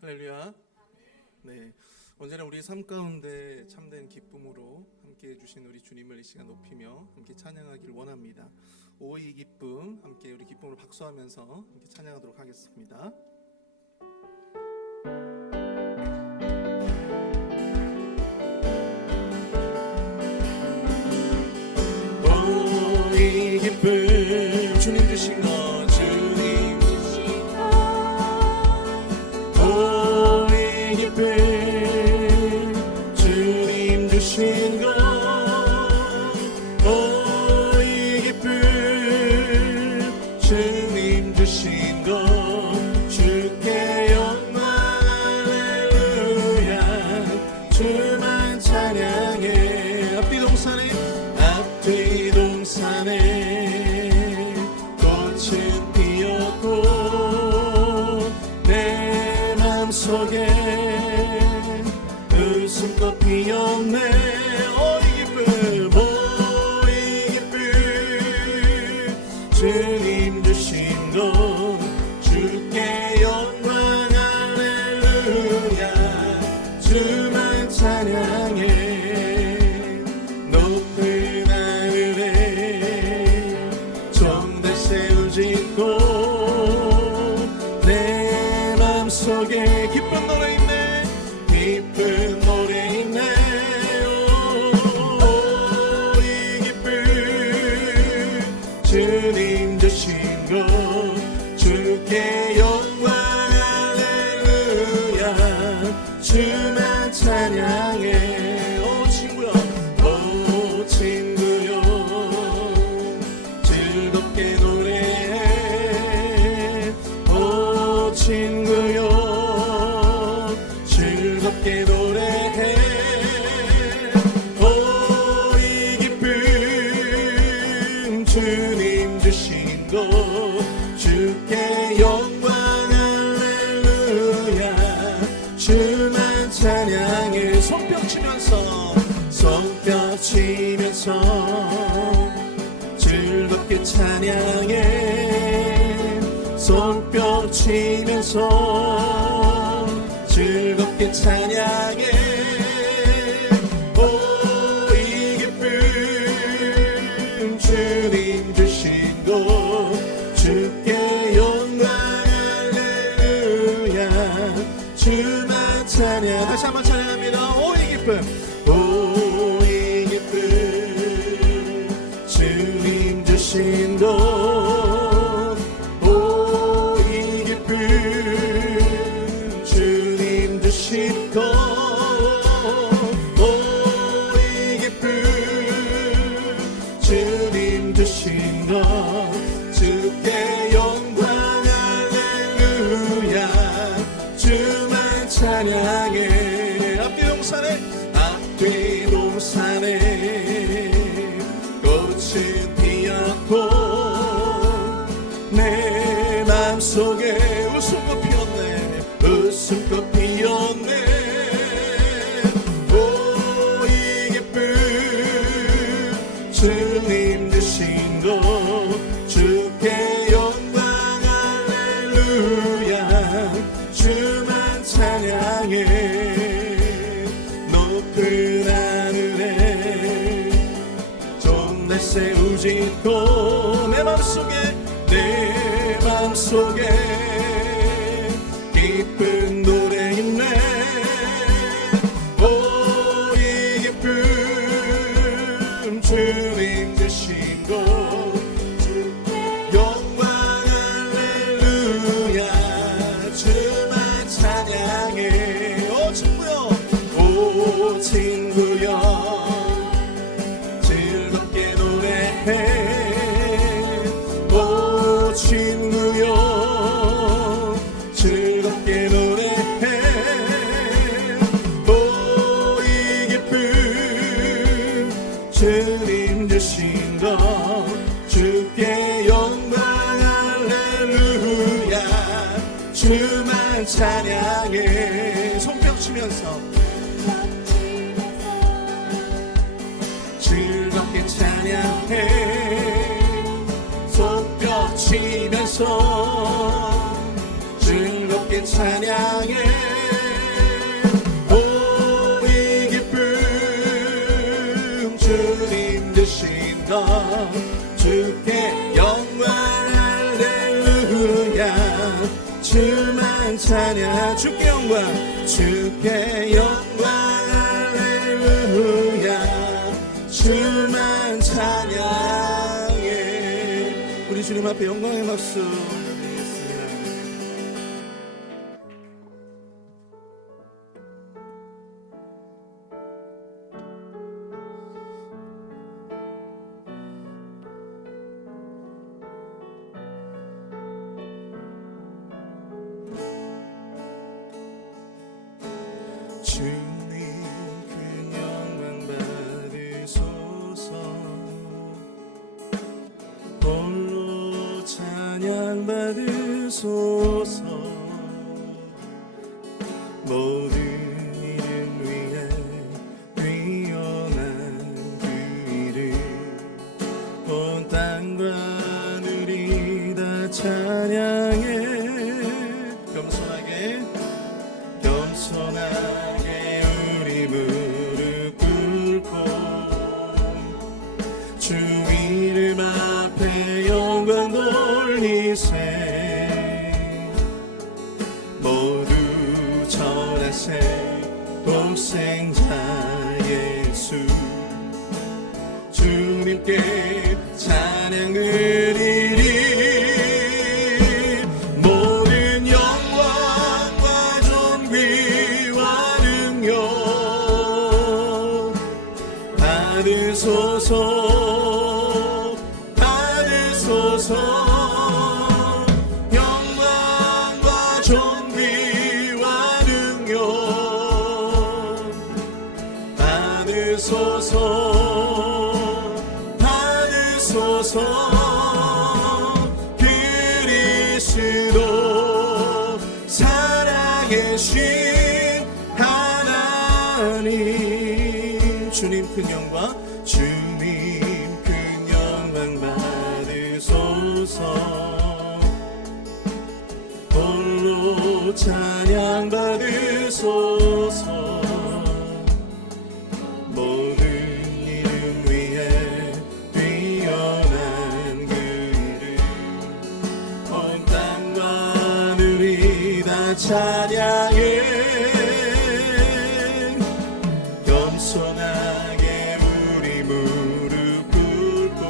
할렐루야. 네, 언제나 우리 삶 가운데 참된 기쁨으로 함께 해주신 우리 주님을 이 시간 높이며 함께 찬양하길 원합니다. 오이 기쁨, 함께 우리 기쁨으로 박수하면서 함께 찬양하도록 하겠습니다. 오이 기쁨, 주님 주신 것, 주님 주신 것, 오이 기쁨, 주님 주신 것, 오이 기쁨, 주님 주신 것, 주께 영광 할렐루야. 주만 찬양해. 앞뒤 동산에 꽃은 피었고 내 맘속에 웃음꽃 피었네. 오이 기쁨, 오이 기쁨, 주님 주신 것, 주께 영광 할렐루야. 주만 찬양해. 내 맘속에 기쁜 노래 있네, 기쁜 노래 있네. 오이 기쁨, 주님 주신 것, 주께 영광 할렐루야. 주만 찬양해. 오 친구여, 오 친구여, 즐겁게 친구여, 즐겁게 노래해. 오이 기쁨, 주님 주신 것, 주께 영광 할렐루야. 주만 찬양해. 손뼉 치면서, 손뼉 치면서 즐겁게 찬양해. 손뼉 치면서 즐겁게 찬양해. 오이 기쁨, 주님 주신 것, 주께 영광 할렐루야. 주만 찬양. 다시 한번 찬양합니다. 오이 기쁨, 오이 기쁨, 주님 주신 것, 주님 주신 것, 오이 기쁨, 주님 주신 것, 주께 영광 할렐루야. 주만 찬양해. 앞뒤 동산에 꽃은 피었고 내 맘속에 웃음꽃 피었네, 웃음꽃 피었네. 오이 기쁨, 주님 주신 것, 주께 영광 할렐루야. 주만 찬양해. 높은 하늘에 좀 내세우짖고 내 맘속에 기쁜 노래 있네. 오이 기쁨, 주님 주신 것, 영광 할렐루야. 주만 찬양해. 오 친구여, 오 친구여, 즐겁게 노래해. 오 친구여, 즐겁게 노래해. 오이 기쁨, 주님 주신 것, 주께 영광 할렐루야. 주만 찬양해. 손뼉 치면서 즐겁게 찬양해. 손뼉 치면서 즐겁게 찬양해. 주께 영광 할렐루야 주만 찬양 주께 영광 주께 영광 할렐루야 주만 찬양해. 우리 주님 앞에 영광의 박수. 주님 큰 영광 받으소서 홀로 찬양 받으소서 모든 이름 위에 뛰어난 그 이름 온 땅과 하늘이 다 찬양해. 겸손하게 우리 무릎 꿇고 주 이름 앞에 영광 돌리세. 모두 절하세 독생자 예수 주님께 찬양 드리리. 받으소서 받으소서 영광과 존귀와 능력 받으소서 받으소서 그리스도 살아계신 하나님 주님 큰 영광 주님 큰 영광 받으소서 홀로 찬양 받으소서 모든 이름 위에 뛰어난 그 이름 온 땅과 하늘이 다 찬양해. 겸손하게 우리 무릎 꿇고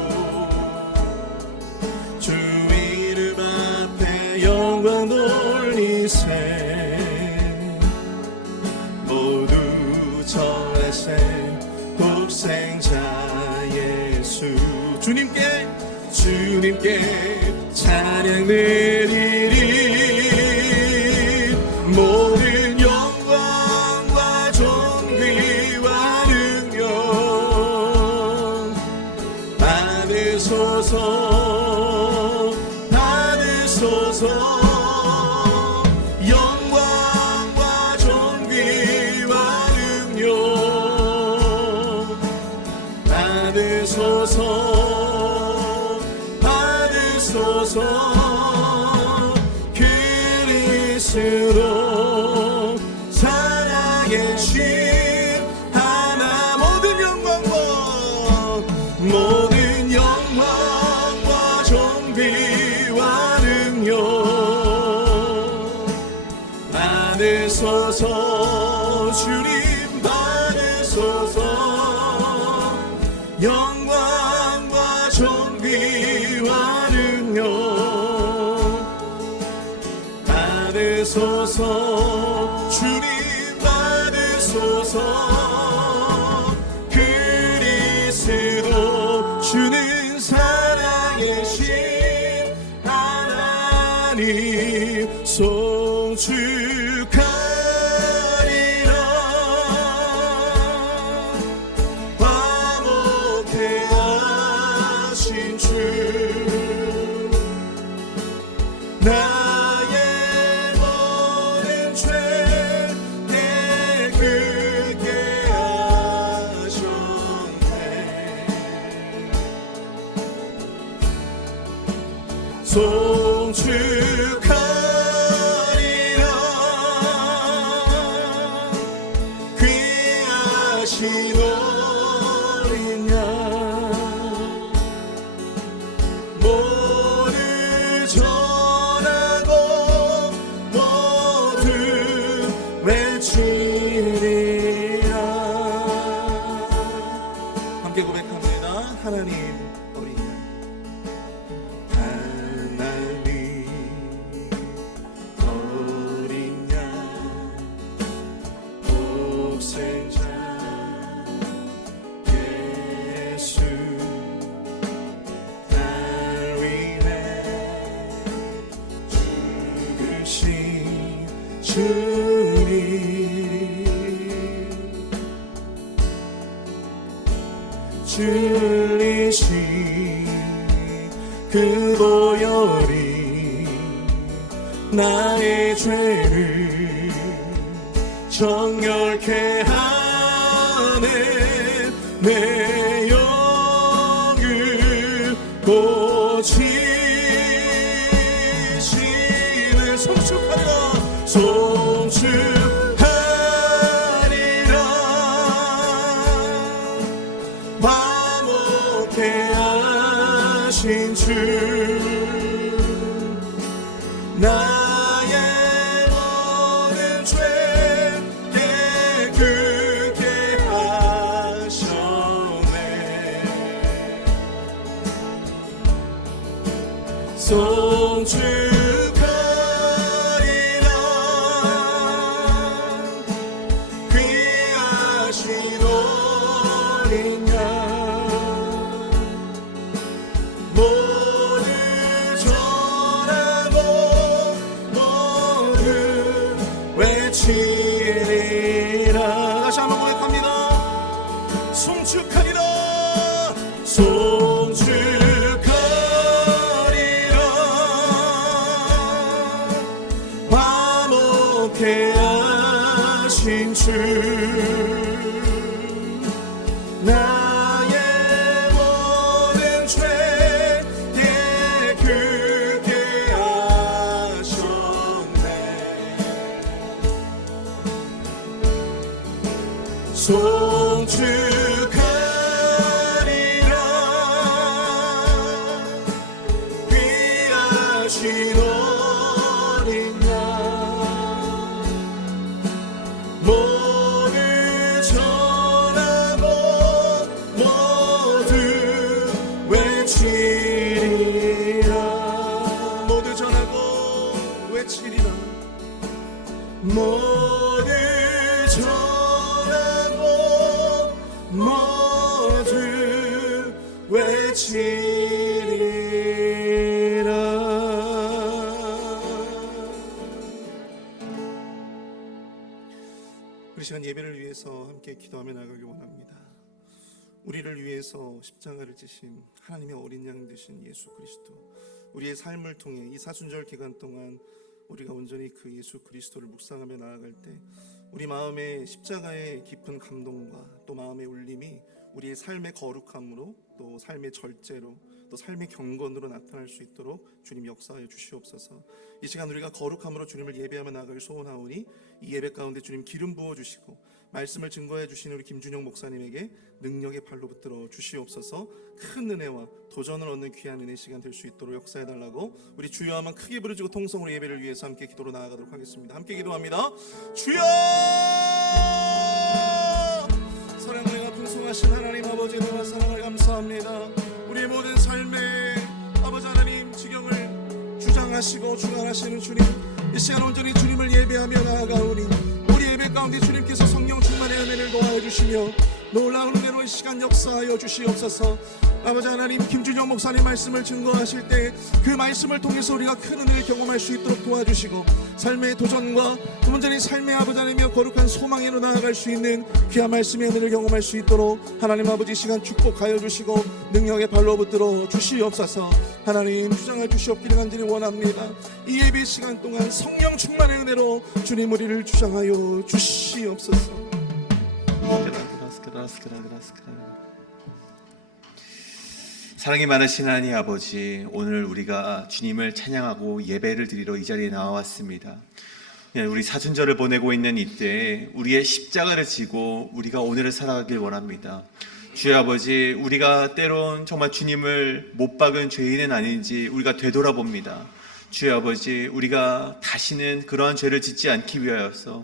주 이름 앞에 영광 돌리세. 모두 절하세 독생자 예수 주님께 찬양 드리리. 모든 영광과 존귀와 능력 받으소서 받으소서 영광과 존귀와 능력 받으소서 받으소서 그리스도 살아계신 하나 모든 영광과 존귀와 능력 받으소서 주님 받으소서 영광과 존귀와 능력 받으소서 주님 받으소서 그리스도 주는 살아계신 하나님 송축하리라. 화목해 하신 주 나의 모든 죄 깨끗게 하셨네. 송축하리라. 귀하신 어린 양 줄리신 그 보혈이 나의 죄를 정결케 하네. 내 영을 고치시는 송축하리라 송축하리라. 화목케 하신 주 나의 모든 죄 깨끗게 하셨네. 송축하리라. 귀하신 어린 양 모두 전하고 모두 외치리라. 다시 한번 고백합니다. 송축하리라. 송축하리라. 화목케 하신 주 나의 모든 죄 깨끗게 하셨네. 송축하리라. 귀하신 어린 양 모두 전하고 모두 외치리라. 모두 전하고 외치리라. 모두 전하고 모두 외치리라. 우리 시간 예배를 위해서 함께 기도하며 나가길 원합니다. 우리를 위해서 십자가를 지신 하나님의 어린 양 되신 예수 그리스도, 우리의 삶을 통해 이 사순절 기간 동안 우리가 온전히 그 예수 그리스도를 묵상하며 나아갈 때 우리 마음에 십자가의 깊은 감동과 또 마음의 울림이 우리의 삶의 거룩함으로 또 삶의 절제로 또 삶의 경건으로 나타날 수 있도록 주님 역사하여 주시옵소서. 이 시간 우리가 거룩함으로 주님을 예배하며 나아갈 소원하오니 이 예배 가운데 주님 기름 부어주시고 말씀을 증거해 주신 우리 김준영 목사님에게 능력의 발로 붙들어 주시옵소서. 큰 은혜와 도전을 얻는 귀한 은혜 시간 될 수 있도록 역사해달라고 우리 주여 한번 크게 부르짖고 통성으로 예배를 위해서 함께 기도로 나아가도록 하겠습니다. 함께 기도합니다. 주여! 사랑을 내가 풍성하신 하나님 아버지, 너와 사랑을 감사합니다. 우리의 모든 삶에 아버지 하나님 지경을 주장하시고 주관하시는 주님, 이 시간 온전히 주님을 예배하며 나아가오니 우리 예배 가운데 주님께서 성령 충만의 은혜를 도와여 주시며 놀라운 은혜로 이 시간 역사하여 주시옵소서. 아버지 하나님, 김준영 목사님 말씀을 증거하실 때 그 말씀을 통해서 우리가 큰 은혜를 경험할 수 있도록 도와주시고 삶의 도전과 온전히 삶의 아버지 하나님의 거룩한 소망으로 나아갈 수 있는 귀한 말씀의 은혜를 경험할 수 있도록 하나님 아버지 시간 축복하여 주시고 능력의 발로 붙들어 주시옵소서. 하나님 주장할 주시옵기를 간절히 원합니다. 이 예배 시간 동안 성령 충만의 은혜로 주님 우리를 주장하여 주시옵소서. 사랑이 많으신 하나님 아버지, 오늘 우리가 주님을 찬양하고 예배를 드리러 이 자리에 나와왔습니다. 우리 사순절을 보내고 있는 이때 우리의 십자가를 지고 우리가 오늘을 살아가길 원합니다. 주의 아버지, 우리가 때론 정말 주님을 못 박은 죄인은 아닌지 우리가 되돌아봅니다. 주의 아버지, 우리가 다시는 그러한 죄를 짓지 않기 위하여서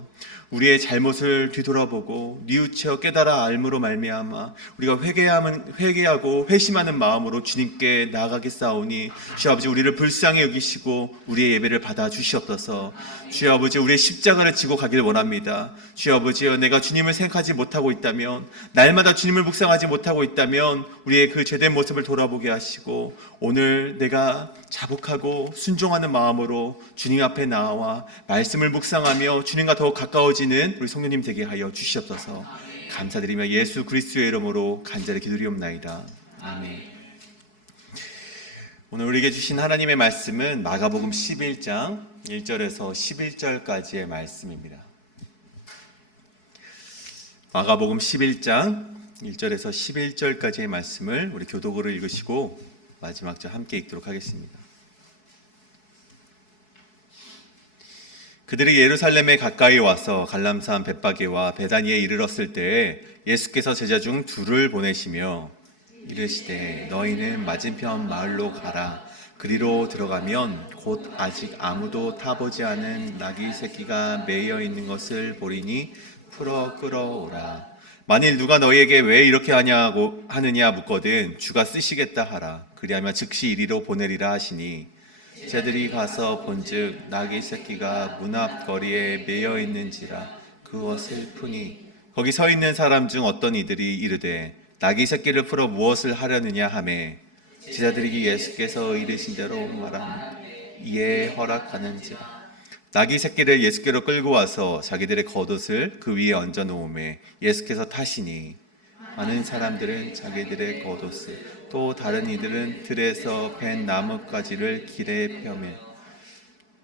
우리의 잘못을 뒤돌아보고 뉘우쳐 깨달아 알므로 말미암아 우리가 회개하고 회심하는 마음으로 주님께 나아가겠사오니 주여 아버지 우리를 불쌍히 여기시고 우리의 예배를 받아 주시옵소서. 주여 아버지 우리의 십자가를 지고 가길 원합니다. 주여 아버지여 내가 주님을 생각하지 못하고 있다면 날마다 주님을 묵상하지 못하고 있다면 우리의 그 죄된 모습을 돌아보게 하시고 오늘 내가 자복하고 순종하는 마음으로 주님 앞에 나와 말씀을 묵상하며 주님과 더욱 가까워지는 우리 성도님 되게 하여 주시옵소서. 감사드리며 예수 그리스도의 이름으로 간절히 기도리옵나이다. 아멘. 오늘 우리에게 주신 하나님의 말씀은 마가복음 11장 1절에서 11절까지의 말씀입니다. 마가복음 11장 1절에서 11절까지의 말씀을 우리 교독으로 읽으시고 마지막 절 함께 읽도록 하겠습니다. 그들이 예루살렘에 가까이 와서 갈람산 벳바게와 베다니에 이르렀을 때에 예수께서 제자 중 둘을 보내시며 이르시되 너희는 맞은편 마을로 가라. 그리로 들어가면 곧 아직 아무도 타보지 않은 나귀 새끼가 매여 있는 것을 보리니 풀어 끌어오라. 만일 누가 너희에게 왜 이렇게 하느냐 묻거든 주가 쓰시겠다 하라. 그리하면 즉시 이리로 보내리라 하시니 제자들이 가서 본즉 나귀 새끼가 문 앞 거리에 매여 있는지라 그것을 푸니 거기 서 있는 사람 중 어떤 이들이 이르되 나귀 새끼를 풀어 무엇을 하려느냐 하매 제자들이 예수께서 이르신 대로 말하면 이에 허락하는지라. 나귀 새끼를 예수께로 끌고 와서 자기들의 겉옷을 그 위에 얹어 놓음에 예수께서 타시니 많은 사람들은 자기들의 겉옷을 또 다른 이들은 들에서 벤 나뭇가지를 길에 펴매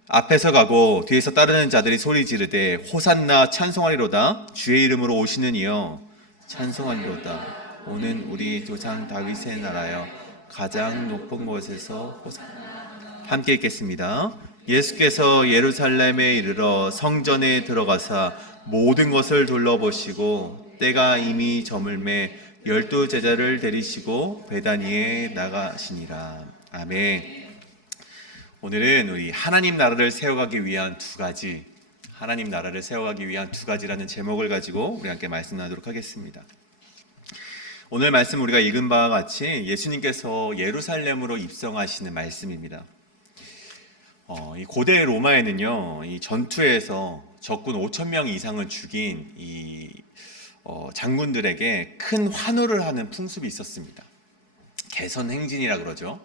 앞에서 가고 뒤에서 따르는 자들이 소리 지르되 호산나 찬송하리로다. 주의 이름으로 오시는 이여 찬송하리로다. 오는 우리 조상 다윗의 나라여 가장 높은 곳에서 호산나. 함께 읽겠습니다. 예수께서 예루살렘에 이르러 성전에 들어가사 모든 것을 둘러보시고 때가 이미 저물매 12 제자를 데리시고 베다니에 나가시니라. 아멘. 오늘은 우리 하나님 나라를 세워가기 위한 두 가지, 하나님 나라를 세워가기 위한 두 가지라는 제목을 가지고 우리 함께 말씀 나누도록 하겠습니다. 오늘 말씀 우리가 읽은 바와 같이 예수님께서 예루살렘으로 입성하시는 말씀입니다. 이 고대 로마에는요, 이 전투에서 적군 5,000명 이상을 죽인 이 장군들에게 큰 환호를 하는 풍습이 있었습니다. 개선행진이라 그러죠.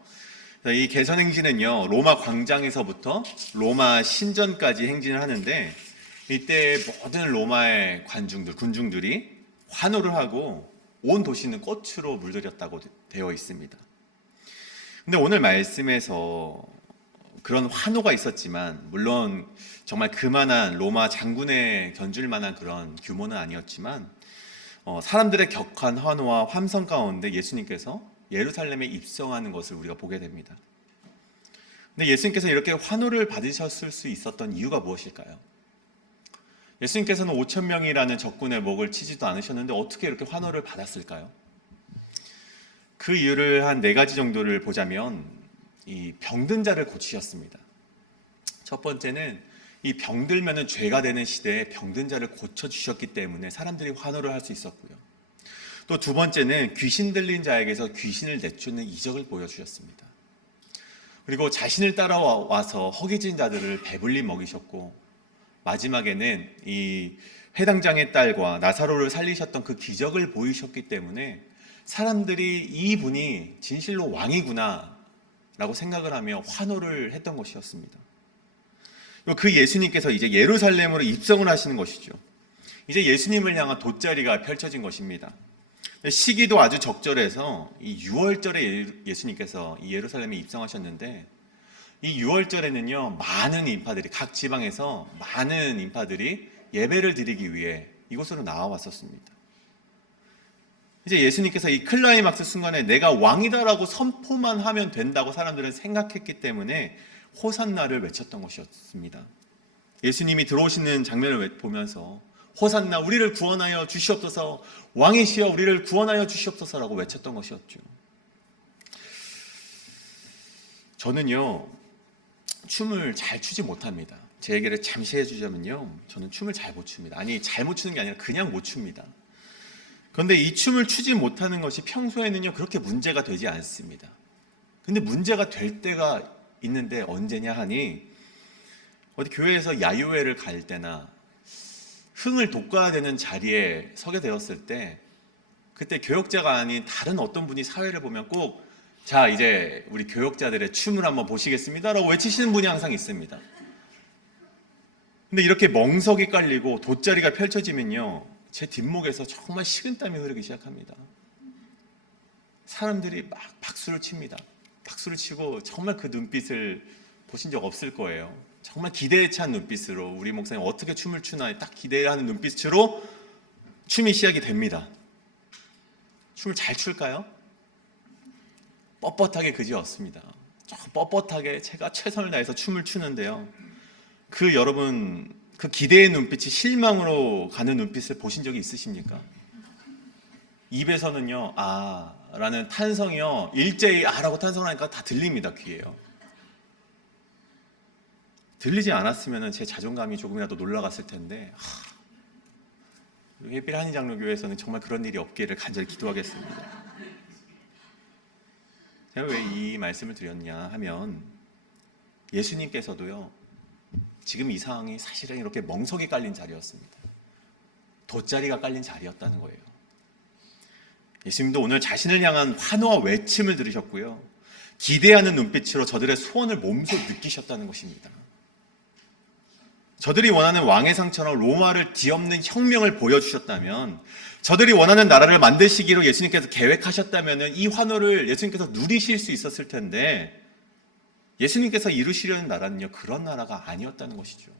이 개선행진은요, 로마 광장에서부터 로마 신전까지 행진을 하는데 이때 모든 로마의 군중들이 환호를 하고 온 도시는 꽃으로 물들였다고 되어 있습니다. 근데 오늘 말씀에서 그런 환호가 있었지만 물론 정말 그만한 로마 장군에 견줄 만한 그런 규모는 아니었지만 사람들의 격한 환호와 함성 가운데 예수님께서 예루살렘에 입성하는 것을 우리가 보게 됩니다. 근데 예수님께서 이렇게 환호를 받으셨을 수 있었던 이유가 무엇일까요? 예수님께서는 5,000명이라는 적군의 목을 치지도 않으셨는데 어떻게 이렇게 환호를 받았을까요? 그 이유를 한 4가지 정도를 보자면 이 병든 자를 고치셨습니다. 첫 번째는 이 병들면은 죄가 되는 시대에 병든 자를 고쳐주셨기 때문에 사람들이 환호를 할 수 있었고요. 또 두 번째는 귀신 들린 자에게서 귀신을 내쫓는 이적을 보여주셨습니다. 그리고 자신을 따라와서 허기진 자들을 배불리 먹이셨고 마지막에는 이 회당장의 딸과 나사로를 살리셨던 그 기적을 보이셨기 때문에 사람들이 이분이 진실로 왕이구나 라고 생각을 하며 환호를 했던 것이었습니다. 그 예수님께서 이제 예루살렘으로 입성을 하시는 것이죠. 이제 예수님을 향한 돗자리가 펼쳐진 것입니다. 시기도 아주 적절해서 이 6월절에 예수님께서 이 예루살렘에 입성하셨는데 이 6월절에는요 많은 인파들이 각 지방에서 많은 인파들이 예배를 드리기 위해 이곳으로 나와왔었습니다. 이제 예수님께서 이 클라이막스 순간에 내가 왕이다라고 선포만 하면 된다고 사람들은 생각했기 때문에 호산나를 외쳤던 것이었습니다. 예수님이 들어오시는 장면을 보면서 호산나 우리를 구원하여 주시옵소서, 왕이시여 우리를 구원하여 주시옵소서라고 외쳤던 것이었죠. 저는요 춤을 잘 추지 못합니다. 제 얘기를 잠시 해주자면요, 저는 춤을 잘 못 춥니다. 아니, 잘 못 추는 게 아니라 그냥 못 춥니다. 그런데 이 춤을 추지 못하는 것이 평소에는요 그렇게 문제가 되지 않습니다. 근데 문제가 될 때가 있는데 언제냐 하니, 어디 교회에서 야유회를 갈 때나 흥을 돋궈야 되는 자리에 서게 되었을 때, 그때 교역자가 아닌 다른 어떤 분이 사회를 보면 꼭 자 이제 우리 교역자들의 춤을 한번 보시겠습니다 라고 외치시는 분이 항상 있습니다. 근데 이렇게 멍석이 깔리고 돗자리가 펼쳐지면요, 제 뒷목에서 정말 식은땀이 흐르기 시작합니다. 사람들이 막 박수를 칩니다. 박수를 치고 정말 그 눈빛을 보신 적 없을 거예요. 정말 기대에 찬 눈빛으로 우리 목사님 어떻게 춤을 추나 딱 기대하는 눈빛으로 춤이 시작이 됩니다. 춤을 잘 출까요? 뻣뻣하게 그지없습니다. 뻣뻣하게 제가 최선을 다해서 춤을 추는데요, 여러분 그 기대의 눈빛이 실망으로 가는 눈빛을 보신 적이 있으십니까? 입에서는요 아 라는 탄성이요 일제히 아라고 탄성을 하니까 다 들립니다. 귀에요. 들리지 않았으면 제 자존감이 조금이라도 놀라갔을 텐데, 예필 한인장로교회에서는 정말 그런 일이 없기를 간절히 기도하겠습니다. 제가 왜 이 말씀을 드렸냐 하면, 예수님께서도요 지금 이 상황이 사실은 이렇게 멍석이 깔린 자리였습니다. 돗자리가 깔린 자리였다는 거예요. 예수님도 오늘 자신을 향한 환호와 외침을 들으셨고요, 기대하는 눈빛으로 저들의 소원을 몸소 느끼셨다는 것입니다. 저들이 원하는 왕의 상처럼 로마를 뒤엎는 혁명을 보여주셨다면, 저들이 원하는 나라를 만드시기로 예수님께서 계획하셨다면 이 환호를 예수님께서 누리실 수 있었을 텐데, 예수님께서 이루시려는 나라는요 그런 나라가 아니었다는 것이죠.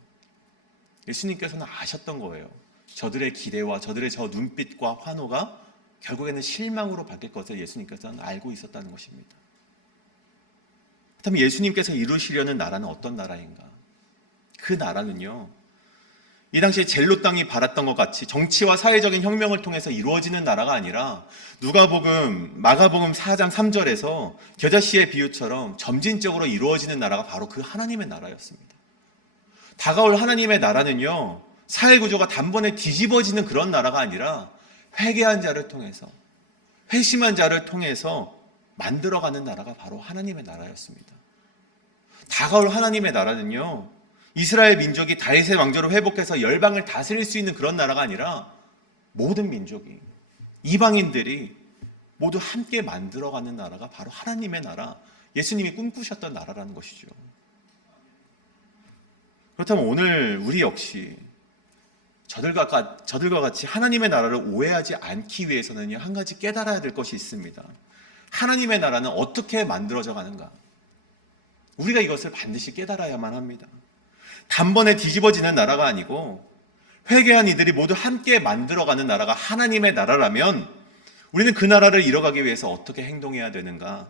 예수님께서는 아셨던 거예요. 저들의 기대와 저들의 저 눈빛과 환호가 결국에는 실망으로 바뀔 것을 예수님께서는 알고 있었다는 것입니다. 그렇다면 예수님께서 이루시려는 나라는 어떤 나라인가? 그 나라는요, 이 당시에 젤로 땅이 바랐던 것 같이 정치와 사회적인 혁명을 통해서 이루어지는 나라가 아니라, 마가복음 4장 3절에서 겨자씨의 비유처럼 점진적으로 이루어지는 나라가 바로 그 하나님의 나라였습니다. 다가올 하나님의 나라는요, 사회 구조가 단번에 뒤집어지는 그런 나라가 아니라 회개한 자를 통해서, 회심한 자를 통해서 만들어가는 나라가 바로 하나님의 나라였습니다. 다가올 하나님의 나라는요, 이스라엘 민족이 다윗의 왕조를 회복해서 열방을 다스릴 수 있는 그런 나라가 아니라, 모든 민족이, 이방인들이 모두 함께 만들어가는 나라가 바로 하나님의 나라, 예수님이 꿈꾸셨던 나라라는 것이죠. 그렇다면 오늘 우리 역시 저들과 같이 하나님의 나라를 오해하지 않기 위해서는요, 한 가지 깨달아야 될 것이 있습니다. 하나님의 나라는 어떻게 만들어져 가는가? 우리가 이것을 반드시 깨달아야만 합니다. 단번에 뒤집어지는 나라가 아니고, 회개한 이들이 모두 함께 만들어가는 나라가 하나님의 나라라면, 우리는 그 나라를 이뤄가기 위해서 어떻게 행동해야 되는가?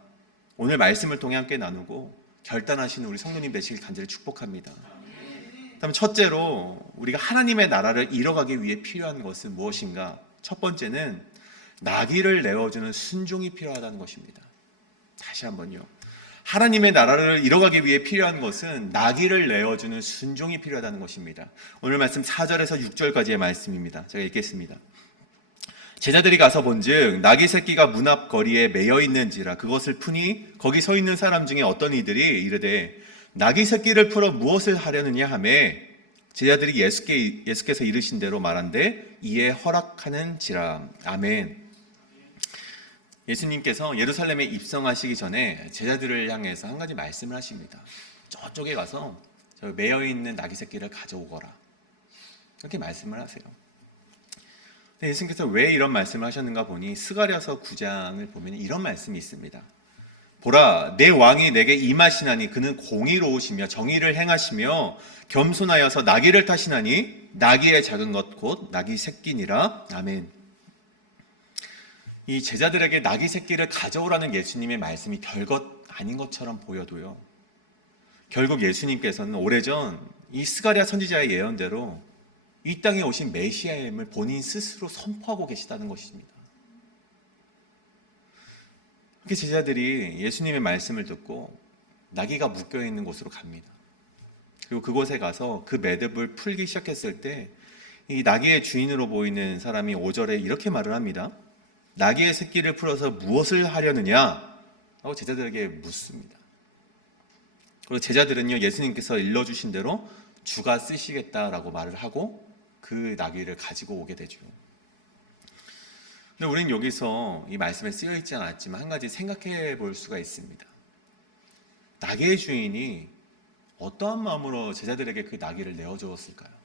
오늘 말씀을 통해 함께 나누고 결단하시는 우리 성도님 되시길 간절히 축복합니다. 그다음 첫째로, 우리가 하나님의 나라를 이뤄가기 위해 필요한 것은 무엇인가? 첫 번째는 나귀를 내어주는 순종이 필요하다는 것입니다. 다시 한번요, 하나님의 나라를 이뤄가기 위해 필요한 것은 나귀를 내어주는 순종이 필요하다는 것입니다. 오늘 말씀 4절에서 6절까지의 말씀입니다. 제가 읽겠습니다. 제자들이 가서 본즉 나귀 새끼가 문 앞 거리에 매여 있는지라 그것을 푸니 거기 서 있는 사람 중에 어떤 이들이 이르되 나귀 새끼를 풀어 무엇을 하려느냐 하매, 제자들이 예수께서 이르신 대로 말한대 이에 허락하는지라. 아멘. 예수님께서 예루살렘에 입성하시기 전에 제자들을 향해서 한 가지 말씀을 하십니다. 저쪽에 가서 저 매여있는 나귀 새끼를 가져오거라, 이렇게 말씀을 하세요. 근데 예수님께서 왜 이런 말씀을 하셨는가 보니, 스가랴서 9장을 보면 이런 말씀이 있습니다. 보라, 내 왕이 내게 임하시나니 그는 공의로우시며 정의를 행하시며 겸손하여서 나귀를 타시나니 나귀의 작은 것 곧 나귀 새끼니라. 아멘. 이 제자들에게 나귀 새끼를 가져오라는 예수님의 말씀이 별것 아닌 것처럼 보여도요, 결국 예수님께서는 오래전 이 스가랴 선지자의 예언대로 이 땅에 오신 메시아임을 본인 스스로 선포하고 계시다는 것입니다. 그렇게 제자들이 예수님의 말씀을 듣고 나귀가 묶여있는 곳으로 갑니다. 그리고 그곳에 가서 그 매듭을 풀기 시작했을 때 이 나귀의 주인으로 보이는 사람이 5절에 이렇게 말을 합니다. 나귀의 새끼를 풀어서 무엇을 하려느냐? 하고 제자들에게 묻습니다. 그리고 제자들은요, 예수님께서 일러주신 대로 주가 쓰시겠다라고 말을 하고 그 나귀를 가지고 오게 되죠. 근데 우리는 여기서 이 말씀에 쓰여 있지 않았지만 한 가지 생각해 볼 수가 있습니다. 나귀의 주인이 어떠한 마음으로 제자들에게 그 나귀를 내어주었을까요?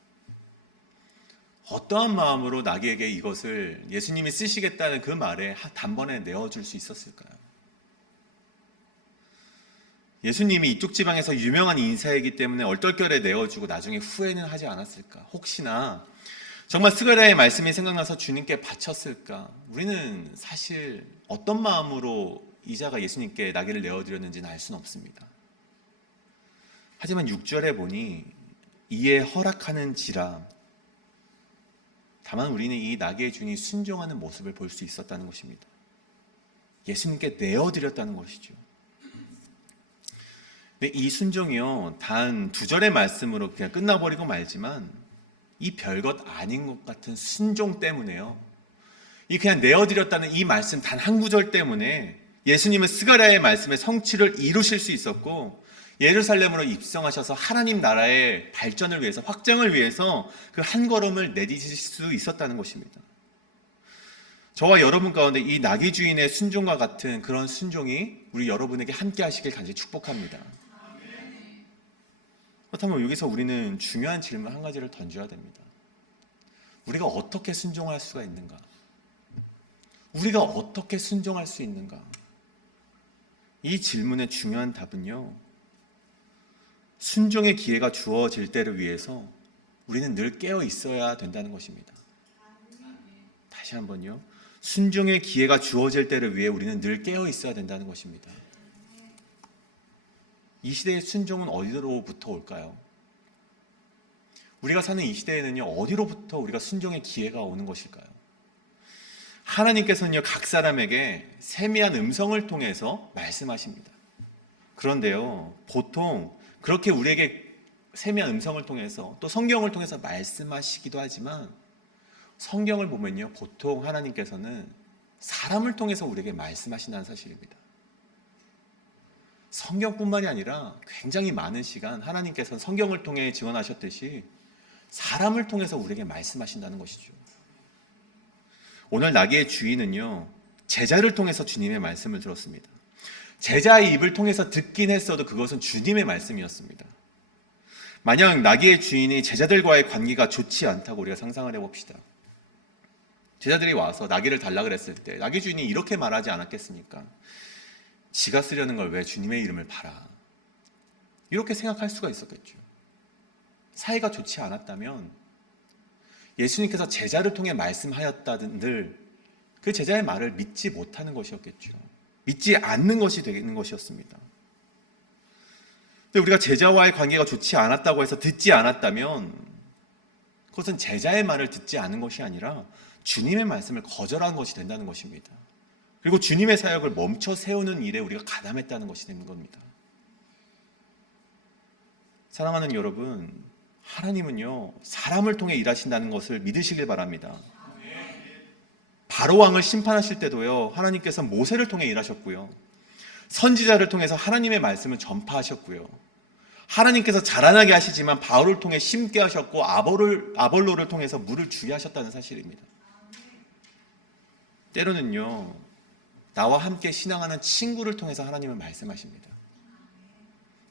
어떠한 마음으로 나귀에게 이것을 예수님이 쓰시겠다는 그 말에 단번에 내어줄 수 있었을까요? 예수님이 이쪽 지방에서 유명한 인사이기 때문에 얼떨결에 내어주고 나중에 후회는 하지 않았을까? 혹시나 정말 스가랴의 말씀이 생각나서 주님께 바쳤을까? 우리는 사실 어떤 마음으로 이자가 예수님께 나귀를 내어드렸는지는 알 수는 없습니다. 하지만 6절에 보니 이에 허락하는지라, 다만 우리는 이 나귀의 주인이 순종하는 모습을 볼 수 있었다는 것입니다. 예수님께 내어드렸다는 것이죠. 근데 이 순종이요, 단 2절의 말씀으로 그냥 끝나버리고 말지만 이 별것 아닌 것 같은 순종 때문에요, 이 그냥 내어드렸다는 이 말씀 단 한 구절 때문에 예수님은 스가랴의 말씀의 성취를 이루실 수 있었고, 예루살렘으로 입성하셔서 하나님 나라의 발전을 위해서, 확장을 위해서 그 한 걸음을 내디딜 수 있었다는 것입니다. 저와 여러분 가운데 이 나귀 주인의 순종과 같은 그런 순종이 우리 여러분에게 함께 하시길 간절히 축복합니다. 그렇다면 여기서 우리는 중요한 질문 한 가지를 던져야 됩니다. 우리가 어떻게 순종할 수가 있는가? 우리가 어떻게 순종할 수 있는가? 이 질문의 중요한 답은요, 순종의 기회가 주어질 때를 위해서 우리는 늘 깨어 있어야 된다는 것입니다. 다시 한번요, 순종의 기회가 주어질 때를 위해 우리는 늘 깨어 있어야 된다는 것입니다. 이 시대의 순종은 어디로부터 올까요? 우리가 사는 이 시대에는요, 어디로부터 우리가 순종의 기회가 오는 것일까요? 하나님께서는요, 각 사람에게 세미한 음성을 통해서 말씀하십니다. 그런데요, 보통 그렇게 우리에게 세미한 음성을 통해서, 또 성경을 통해서 말씀하시기도 하지만, 성경을 보면요, 보통 하나님께서는 사람을 통해서 우리에게 말씀하신다는 사실입니다. 성경뿐만이 아니라 굉장히 많은 시간 하나님께서는 성경을 통해 증언하셨듯이 사람을 통해서 우리에게 말씀하신다는 것이죠. 오늘 나귀의 주인은요, 제자를 통해서 주님의 말씀을 들었습니다. 제자의 입을 통해서 듣긴 했어도 그것은 주님의 말씀이었습니다. 만약 나귀의 주인이 제자들과의 관계가 좋지 않다고 우리가 상상을 해봅시다. 제자들이 와서 나귀를 달라 그랬을 때 나귀 주인이 이렇게 말하지 않았겠습니까? 지가 쓰려는 걸 왜 주님의 이름을 팔아? 이렇게 생각할 수가 있었겠죠. 사이가 좋지 않았다면 예수님께서 제자를 통해 말씀하였다는들 그 제자의 말을 믿지 못하는 것이었겠죠. 믿지 않는 것이 되는 것이었습니다. 근데 우리가 제자와의 관계가 좋지 않았다고 해서 듣지 않았다면 그것은 제자의 말을 듣지 않은 것이 아니라 주님의 말씀을 거절한 것이 된다는 것입니다. 그리고 주님의 사역을 멈춰 세우는 일에 우리가 가담했다는 것이 되는 겁니다. 사랑하는 여러분, 하나님은요, 사람을 통해 일하신다는 것을 믿으시길 바랍니다. 바로 왕을 심판하실 때도요, 하나님께서 모세를 통해 일하셨고요, 선지자를 통해서 하나님의 말씀을 전파하셨고요, 하나님께서 자라나게 하시지만 바울을 통해 심게 하셨고 아볼로를 통해서 물을 주게 하셨다는 사실입니다. 때로는요, 나와 함께 신앙하는 친구를 통해서 하나님은 말씀하십니다.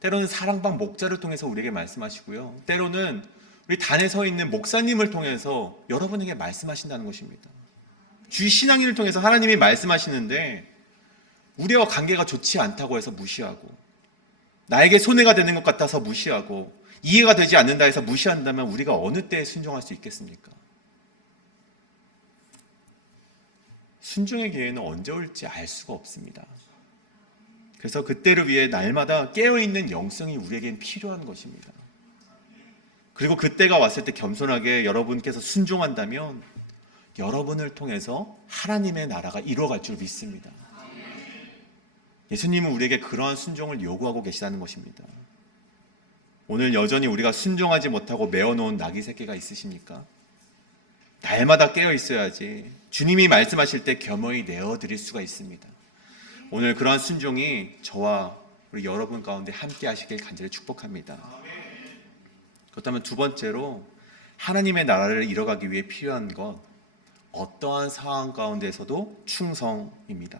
때로는 사랑방 목자를 통해서 우리에게 말씀하시고요, 때로는 우리 단에 서 있는 목사님을 통해서 여러분에게 말씀하신다는 것입니다. 주의 신앙인을 통해서 하나님이 말씀하시는데 우리와 관계가 좋지 않다고 해서 무시하고, 나에게 손해가 되는 것 같아서 무시하고, 이해가 되지 않는다 해서 무시한다면 우리가 어느 때에 순종할 수 있겠습니까? 순종의 기회는 언제 올지 알 수가 없습니다. 그래서 그때를 위해 날마다 깨어있는 영성이 우리에겐 필요한 것입니다. 그리고 그때가 왔을 때 겸손하게 여러분께서 순종한다면 여러분을 통해서 하나님의 나라가 이루어갈 줄 믿습니다. 예수님은 우리에게 그러한 순종을 요구하고 계시다는 것입니다. 오늘 여전히 우리가 순종하지 못하고 메어놓은 나귀 새끼가 있으십니까? 날마다 깨어 있어야지 주님이 말씀하실 때 겸허히 내어드릴 수가 있습니다. 오늘 그러한 순종이 저와 우리 여러분 가운데 함께 하시길 간절히 축복합니다. 그렇다면 두 번째로 하나님의 나라를 이뤄가기 위해 필요한 것, 어떠한 상황 가운데서도 충성입니다.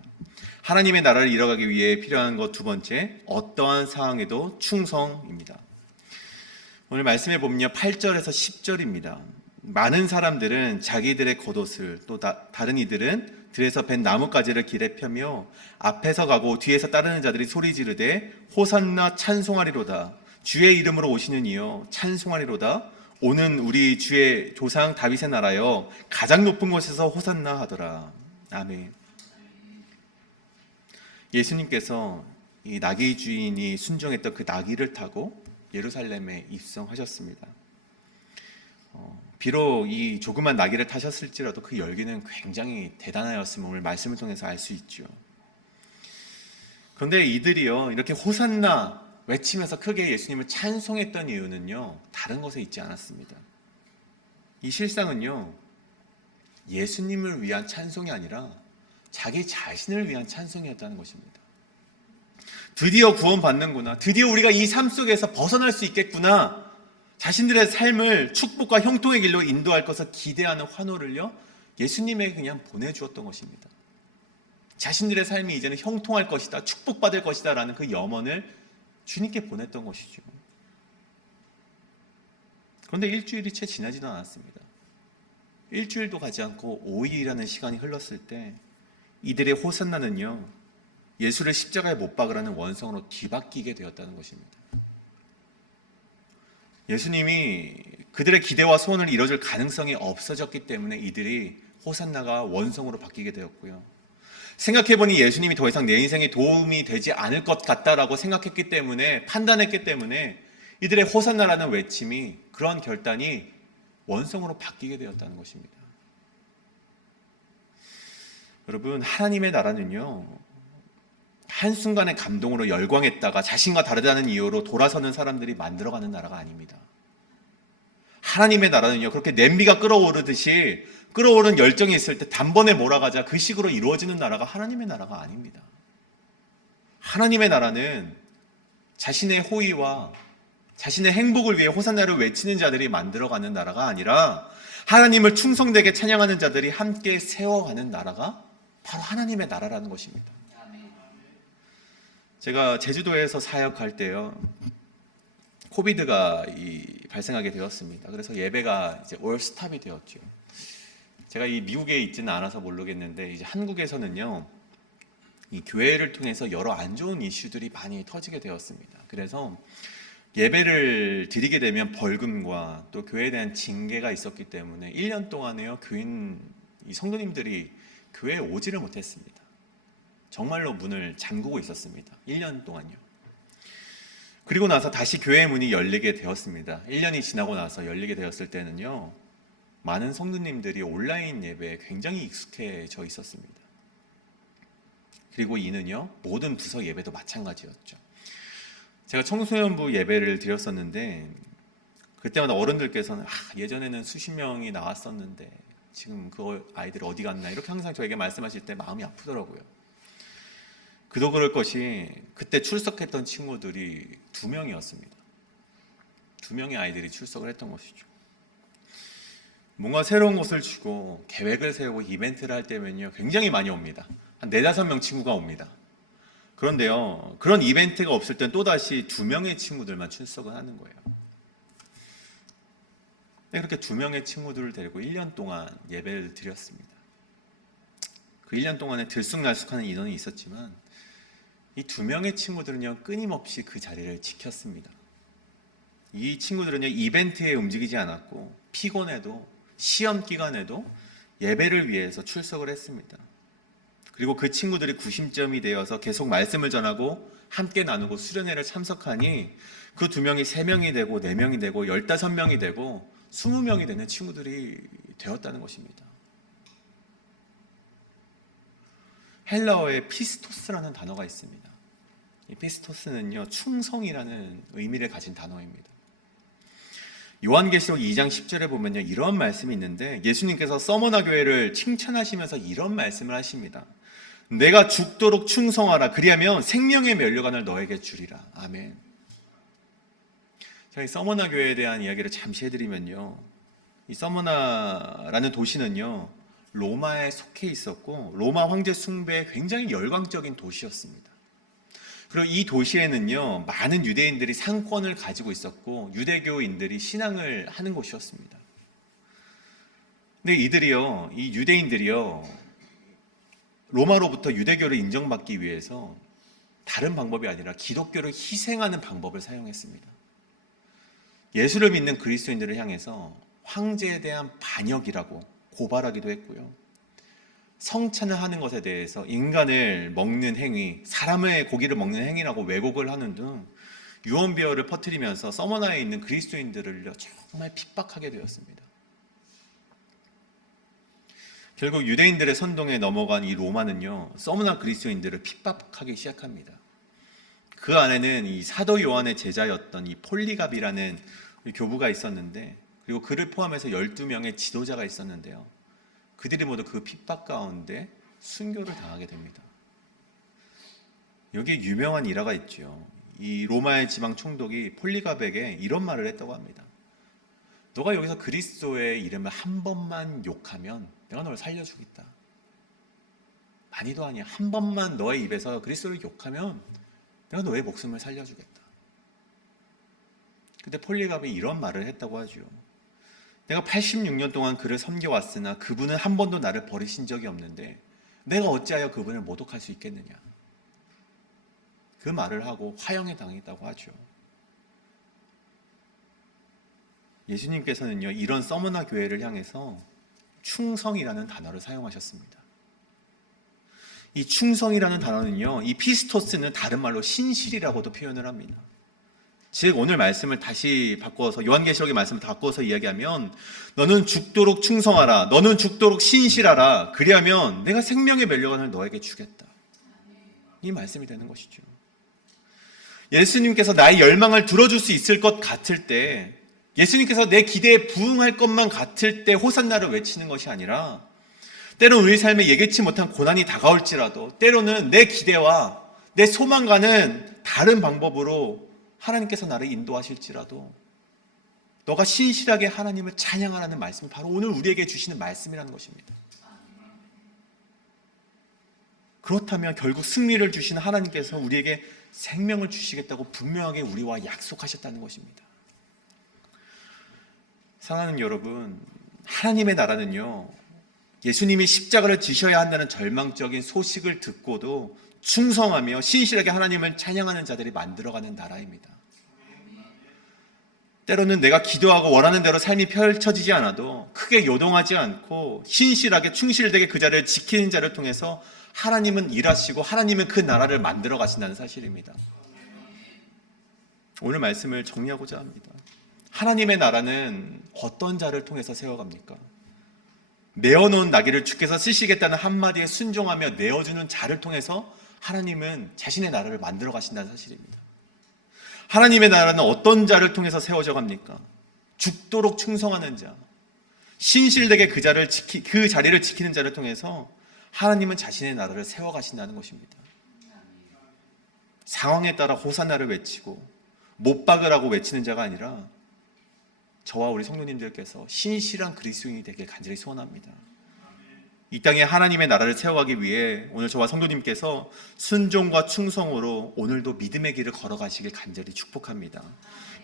하나님의 나라를 이뤄가기 위해 필요한 것 두 번째, 어떠한 상황에도 충성입니다. 오늘 말씀해 보면요, 8절에서 10절입니다. 많은 사람들은 자기들의 겉옷을, 또 다른 이들은 들에서 벤 나뭇가지를 길에 펴며 앞에서 가고 뒤에서 따르는 자들이 소리 지르되 호산나 찬송하리로다. 주의 이름으로 오시는 이여 찬송하리로다. 오는 우리 주의 조상 다윗의 나라여 가장 높은 곳에서 호산나 하더라. 아멘. 예수님께서 이 나귀 주인이 순종했던 그 나귀를 타고 예루살렘에 입성하셨습니다. 비록 이 조그만 나귀를 타셨을지라도 그 열기는 굉장히 대단하였음을 말씀을 통해서 알 수 있죠. 그런데 이들이요, 이렇게 호산나 외치면서 크게 예수님을 찬송했던 이유는요, 다른 것에 있지 않았습니다. 이 실상은요, 예수님을 위한 찬송이 아니라 자기 자신을 위한 찬송이었다는 것입니다. 드디어 구원받는구나, 드디어 우리가 이 삶 속에서 벗어날 수 있겠구나, 자신들의 삶을 축복과 형통의 길로 인도할 것을 기대하는 환호를요, 예수님에게 그냥 보내주었던 것입니다. 자신들의 삶이 이제는 형통할 것이다, 축복받을 것이다 라는 그 염원을 주님께 보냈던 것이죠. 그런데 일주일이 채 지나지도 않았습니다. 일주일도 가지 않고 5일이라는 시간이 흘렀을 때 이들의 호산나는요, 예수를 십자가에 못 박으라는 원성으로 뒤바뀌게 되었다는 것입니다. 예수님이 그들의 기대와 소원을 이뤄줄 가능성이 없어졌기 때문에 이들이 호산나가 원성으로 바뀌게 되었고요. 생각해보니 예수님이 더 이상 내 인생에 도움이 되지 않을 것 같다라고 생각했기 때문에, 판단했기 때문에 이들의 호산나라는 외침이, 그런 결단이 원성으로 바뀌게 되었다는 것입니다. 여러분, 하나님의 나라는요, 한순간의 감동으로 열광했다가 자신과 다르다는 이유로 돌아서는 사람들이 만들어가는 나라가 아닙니다. 하나님의 나라는요, 그렇게 냄비가 끓어오르듯이 끓어오른 열정이 있을 때 단번에 몰아가자 그 식으로 이루어지는 나라가 하나님의 나라가 아닙니다. 하나님의 나라는 자신의 호의와 자신의 행복을 위해 호산나를 외치는 자들이 만들어가는 나라가 아니라 하나님을 충성되게 찬양하는 자들이 함께 세워가는 나라가 바로 하나님의 나라라는 것입니다. 제가 제주도에서 사역할 때요, 코비드가 발생하게 되었습니다. 그래서 예배가 이제 올 스탑이 되었죠. 제가 이 미국에 있지는 않아서 모르겠는데, 이제 한국에서는요, 이 교회를 통해서 여러 안 좋은 이슈들이 많이 터지게 되었습니다. 그래서 예배를 드리게 되면 벌금과 또 교회에 대한 징계가 있었기 때문에 1년 동안에요, 이 성도님들이 교회에 오지를 못했습니다. 정말로 문을 잠그고 있었습니다. 1년 동안요. 그리고 나서 다시 교회 문이 열리게 되었습니다. 1년이 지나고 나서 열리게 되었을 때는요, 많은 성도님들이 온라인 예배에 굉장히 익숙해져 있었습니다. 그리고 이는요, 모든 부서 예배도 마찬가지였죠. 제가 청소년부 예배를 드렸었는데 그때마다 어른들께서는 예전에는 수십 명이 나왔었는데 지금 그 아이들 어디 갔나, 이렇게 항상 저에게 말씀하실 때 마음이 아프더라고요. 그도 그럴 것이 그때 출석했던 친구들이 2명이었습니다. 2명의 아이들이 출석을 했던 것이죠. 뭔가 새로운 것을 주고 계획을 세우고 이벤트를 할 때면요, 굉장히 많이 옵니다. 한 4-5명 친구가 옵니다. 그런데요, 그런 이벤트가 없을 땐 또다시 2명의 친구들만 출석을 하는 거예요. 그렇게 2명의 친구들을 데리고 1년 동안 예배를 드렸습니다. 그 1년 동안에 들쑥날쑥하는 인원이 있었지만 이 2명의 친구들은요, 끊임없이 그 자리를 지켰습니다. 이 친구들은요, 이벤트에 움직이지 않았고 피곤해도 시험 기간에도 예배를 위해서 출석을 했습니다. 그리고 그 친구들이 구심점이 되어서 계속 말씀을 전하고 함께 나누고 수련회를 참석하니 그 2명이 3명이 되고 4명이 되고 15명이 되고 20명이 되는 친구들이 되었다는 것입니다. 헬라어에 피스토스라는 단어가 있습니다. 이 피스토스는요, 충성이라는 의미를 가진 단어입니다. 요한계시록 2장 10절에 보면요, 이런 말씀이 있는데 예수님께서 서머나 교회를 칭찬하시면서 이런 말씀을 하십니다. 내가 죽도록 충성하라. 그리하면 생명의 면류관을 너에게 주리라. 아멘. 이 서머나 교회에 대한 이야기를 잠시 해드리면요, 이 서머나라는 도시는요 로마에 속해 있었고 로마 황제 숭배에 굉장히 열광적인 도시였습니다. 그리고 이 도시에는요 많은 유대인들이 상권을 가지고 있었고 유대교인들이 신앙을 하는 곳이었습니다. 근데 이 유대인들이요 로마로부터 유대교를 인정받기 위해서 다른 방법이 아니라 기독교를 희생하는 방법을 사용했습니다. 예수를 믿는 그리스도인들을 향해서 황제에 대한 반역이라고 고발하기도 했고요. 성찬을 하는 것에 대해서 인간을 먹는 행위, 사람의 고기를 먹는 행위라고 왜곡을 하는 등 유언비어를 퍼뜨리면서 서머나에 있는 그리스도인들을 정말 핍박하게 되었습니다. 결국 유대인들의 선동에 넘어간 이 로마는요 서머나 그리스도인들을 핍박하기 시작합니다. 그 안에는 이 사도 요한의 제자였던 이 폴리갑이라는 교부가 있었는데, 그리고 그를 포함해서 12명의 지도자가 있었는데요, 그들이 모두 그 핍박 가운데 순교를 당하게 됩니다. 여기에 유명한 일화가 있죠. 이 로마의 지방 총독이 폴리갑에게 이런 말을 했다고 합니다. 너가 여기서 그리스도의 이름을 한 번만 욕하면 내가 널 살려주겠다. 많이도 아니야. 한 번만 너의 입에서 그리스도를 욕하면 내가 너의 목숨을 살려주겠다. 근데 폴리갑이 이런 말을 했다고 하죠. 내가 86년 동안 그를 섬겨왔으나 그분은 한 번도 나를 버리신 적이 없는데 내가 어찌하여 그분을 모독할 수 있겠느냐. 그 말을 하고 화형에 당했다고 하죠. 예수님께서는요 이런 서머나 교회를 향해서 충성이라는 단어를 사용하셨습니다. 이 충성이라는 단어는요 이 피스토스는 다른 말로 신실이라고도 표현을 합니다. 즉 오늘 말씀을 다시 바꿔서 요한계시록의 말씀을 바꿔서 이야기하면 너는 죽도록 충성하라. 너는 죽도록 신실하라. 그리하면 내가 생명의 면류관을 너에게 주겠다. 이 말씀이 되는 것이죠. 예수님께서 나의 열망을 들어줄 수 있을 것 같을 때, 예수님께서 내 기대에 부응할 것만 같을 때 호산나를 외치는 것이 아니라 때로는 우리 삶에 예기치 못한 고난이 다가올지라도 때로는 내 기대와 내 소망과는 다른 방법으로 하나님께서 나를 인도하실지라도 너가 신실하게 하나님을 찬양하라는 말씀이 바로 오늘 우리에게 주시는 말씀이라는 것입니다. 그렇다면 결국 승리를 주시는 하나님께서 우리에게 생명을 주시겠다고 분명하게 우리와 약속하셨다는 것입니다. 사랑하는 여러분, 하나님의 나라는요 예수님이 십자가를 지셔야 한다는 절망적인 소식을 듣고도 충성하며 신실하게 하나님을 찬양하는 자들이 만들어가는 나라입니다. 때로는 내가 기도하고 원하는 대로 삶이 펼쳐지지 않아도 크게 요동하지 않고 신실하게 충실되게 그 자리를 지키는 자를 통해서 하나님은 일하시고 하나님은 그 나라를 만들어 가신다는 사실입니다. 오늘 말씀을 정리하고자 합니다. 하나님의 나라는 어떤 자를 통해서 세워갑니까? 내어놓은 나귀를 주께서 쓰시겠다는 한마디에 순종하며 내어주는 자를 통해서 하나님은 자신의 나라를 만들어 가신다는 사실입니다. 하나님의 나라는 어떤 자를 통해서 세워져 갑니까? 죽도록 충성하는 자, 신실되게 그 자리를 지키는 자를 통해서 하나님은 자신의 나라를 세워 가신다는 것입니다. 상황에 따라 호산나를 외치고 못 박으라고 외치는 자가 아니라 저와 우리 성도님들께서 신실한 그리스도인이 되길 간절히 소원합니다. 이 땅에 하나님의 나라를 세워가기 위해 오늘 저와 성도님께서 순종과 충성으로 오늘도 믿음의 길을 걸어가시길 간절히 축복합니다.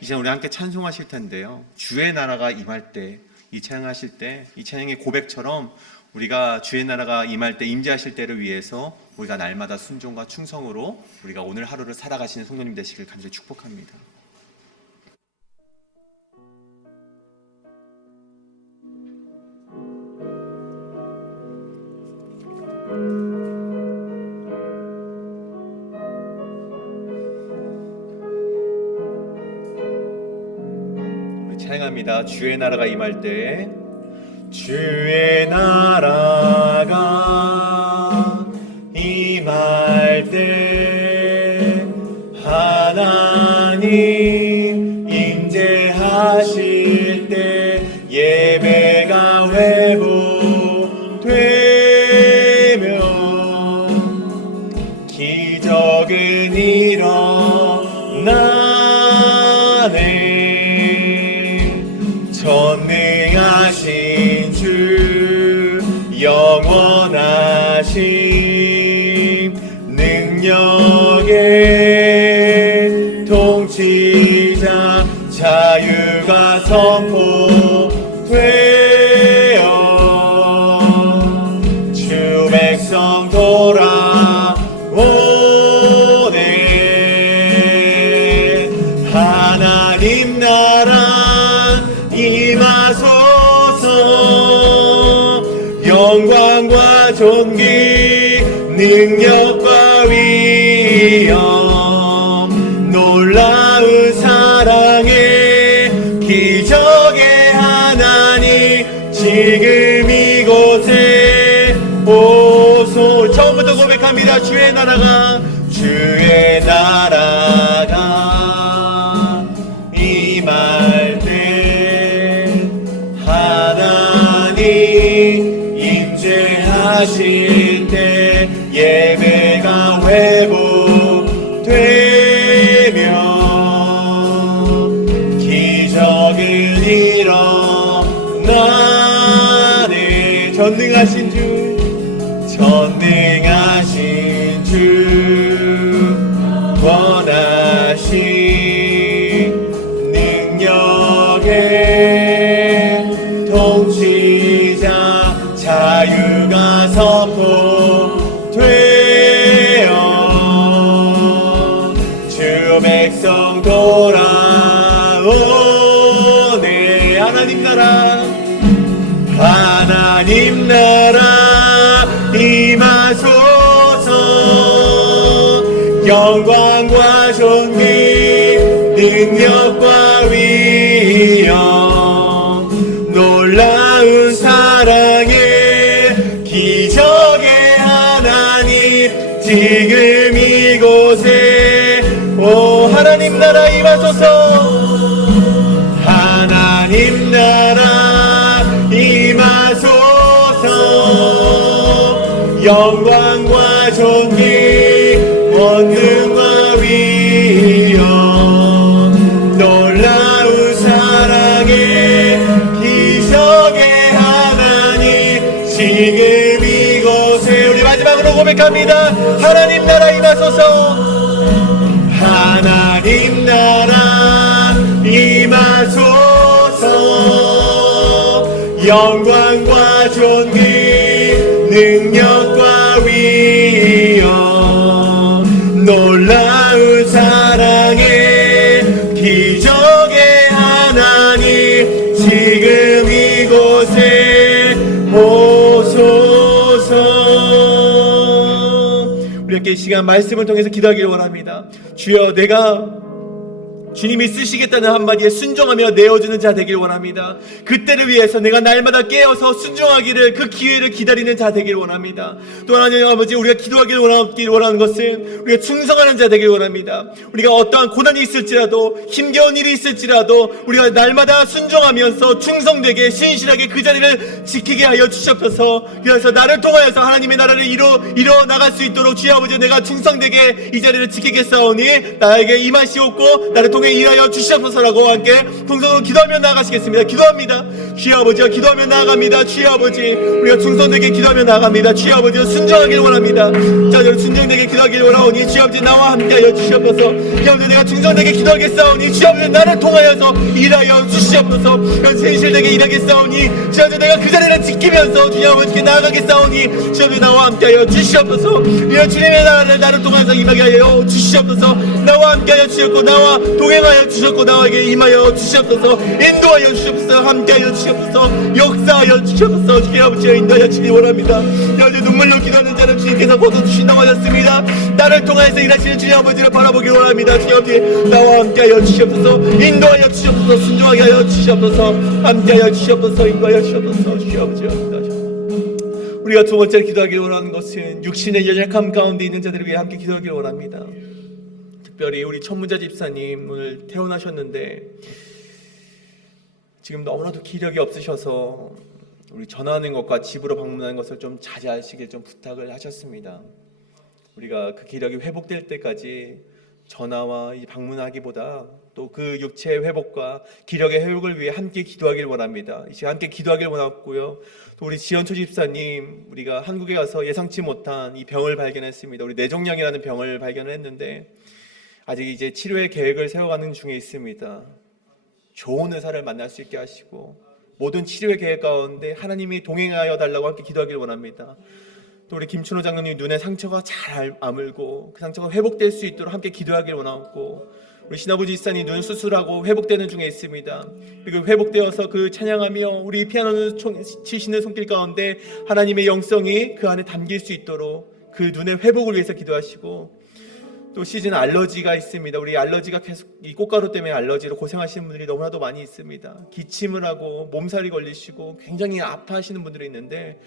이제 우리 함께 찬송하실 텐데요, 주의 나라가 임할 때, 이 찬양하실 때 이 찬양의 고백처럼 우리가 주의 나라가 임할 때, 임재하실 때를 위해서 우리가 날마다 순종과 충성으로 우리가 오늘 하루를 살아가시는 성도님 되시길 간절히 축복합니다. 찬양합니다. 주의 나라가 임할 때, 주의 나라가 임할 때 하나님 임재하실 회복되며 기적은 일어나네. 전능하신 주 영원하신 능력의 통치자 자유가 선포되어 주 백성 돌아오네. 하나님 나라 임하소서. 영광과 존귀 능력과 위엄 놀라운 사랑의 기적의 하나님 지금 이곳에 오소. 처음부터 고백합니다. 주의 나라가 임할 때 하나님 임재하실 때 예배가 회복되며 기적은 일어나네. 전능하신 주 원하신 능력의 통치자 자유가 선포되어 주 백성 돌아오네. 하나님 나라 임하소서. 영광과 존귀 능력과 위엄 놀라운 사랑의 기적의 하나님 지금 이곳에 하나님 나라 임하소서. 하나님 나라 임하소서. 영광과 존귀 권능과 위엄 놀라운 사랑의 기적의 하나님 지금 이곳에. 우리 마지막으로 고백합니다. 하나님 나라 임하소서. 하나님 나라 임하소서. 영광과 존귀 능력과 위엄 놀라운 사랑의 기적의 하나님 지금 이곳에 오소서. 우리 함께 이 시간 말씀을 통해서 기도하기를 원합니다. 주여, 내가 주님이 쓰시겠다는 한마디에 순종하며 내어주는 자 되길 원합니다. 그때를 위해서 내가 날마다 깨어서 순종하기를, 그 기회를 기다리는 자 되길 원합니다. 또 하나님 아버지, 우리가 기도하기를 원하는 것은 우리가 충성하는 자 되길 원합니다. 우리가 어떠한 고난이 있을지라도, 힘겨운 일이 있을지라도 우리가 날마다 순종하면서 충성되게 신실하게 그 자리를 지키게 하여 주시옵소서. 그래서 나를 통하여서 하나님의 나라를 이뤄 나갈 수 있도록 주여 아버지, 내가 충성되게 이 자리를 지키겠사오니 나에게 임하시옵고 나를 통해 일하여 주시옵소서라고 함께 동성으로 기도하며 나아가시겠습니다. 기도합니다. 주여 아버지와 기도하며 나아갑니다. 주여 아버지, 우리가 충성되게 기도하며 나아갑니다. 주여 아버지와 순종하기를 원합니다. 자, 저를 순종되게 기도하기를 원하오니 주여 아버지, 나와 함께하여 주시옵소서. 주여 아버지, 내가 충성되게 기도하겠사오니 주여 아버지, 나를 통하여서 일하여 주시옵소서. 신실되게 일하겠사오니 주여 아버지, 내가 그 자리를 지키면서 주여 아버지께 나아가겠사오니 주여 아버지, 나와 함께하여 주시옵소서. 주여 주님의 나를 통하여서 임하게 하여 주시옵소서. 나와 함께하여 주셨고 나와 동행하여 주셨고 나에게 임하여 주시옵소서. 인도하여 주시옵소서. 함께하여 주시옵소서. 역사하여 주시옵소서. 주님 아버지여, 인도하여 주시기 원합니다. 여주 눈물로 기도하는 자를 주님께서 거둬주신다고 하셨습니다. 나를 통하여서 일하시는 주님 아버지를 바라보기 원합니다. 주님 아버지, 나와 함께하여 주시옵소서. 인도하여 주시옵소서. 순종하게 하여 주시옵소서. 함께하여 주시옵소서. 인도하여 주시옵소서. 주님 아버지여, 인도하시옵소서. 우리가 두 번째로 기도하기를 원하는 것은 육신의 연약함 가운데 있는 자들을 위해 함께 기도하기를 원합니다. 특별히 우리 천문자 집사님 오늘 퇴원하셨는데 지금 너무나도 기력이 없으셔서 우리 전화하는 것과 집으로 방문하는 것을 좀 자제하시길 좀 부탁을 하셨습니다. 우리가 그 기력이 회복될 때까지 전화와 이 방문하기보다 또 그 육체의 회복과 기력의 회복을 위해 함께 기도하길 원합니다. 이 시간 함께 기도하길 원하고요. 또 우리 지연초 집사님, 우리가 한국에 가서 예상치 못한 이 병을 발견했습니다. 우리 뇌종양이라는 병을 발견했는데 아직 이제 치료의 계획을 세워가는 중에 있습니다. 좋은 의사를 만날 수 있게 하시고 모든 치료의 계획 가운데 하나님이 동행하여 달라고 함께 기도하길 원합니다. 또 우리 김춘호 장로님 눈에 상처가 잘 아물고 그 상처가 회복될 수 있도록 함께 기도하길 원하고, 우리 신아버지 집사님 눈 수술하고 회복되는 중에 있습니다. 그리고 회복되어서 그 찬양하며 우리 피아노 치시는 손길 가운데 하나님의 영성이 그 안에 담길 수 있도록 그 눈의 회복을 위해서 기도하시고, 또 시즌 알러지가 있습니다. 우리 알러지가 계속 이 꽃가루 때문에 알러지로 고생하시는 분들이 너무나도 많이 있습니다. 기침을 하고 몸살이 걸리시고 굉장히 아파하시는 분들이 있는데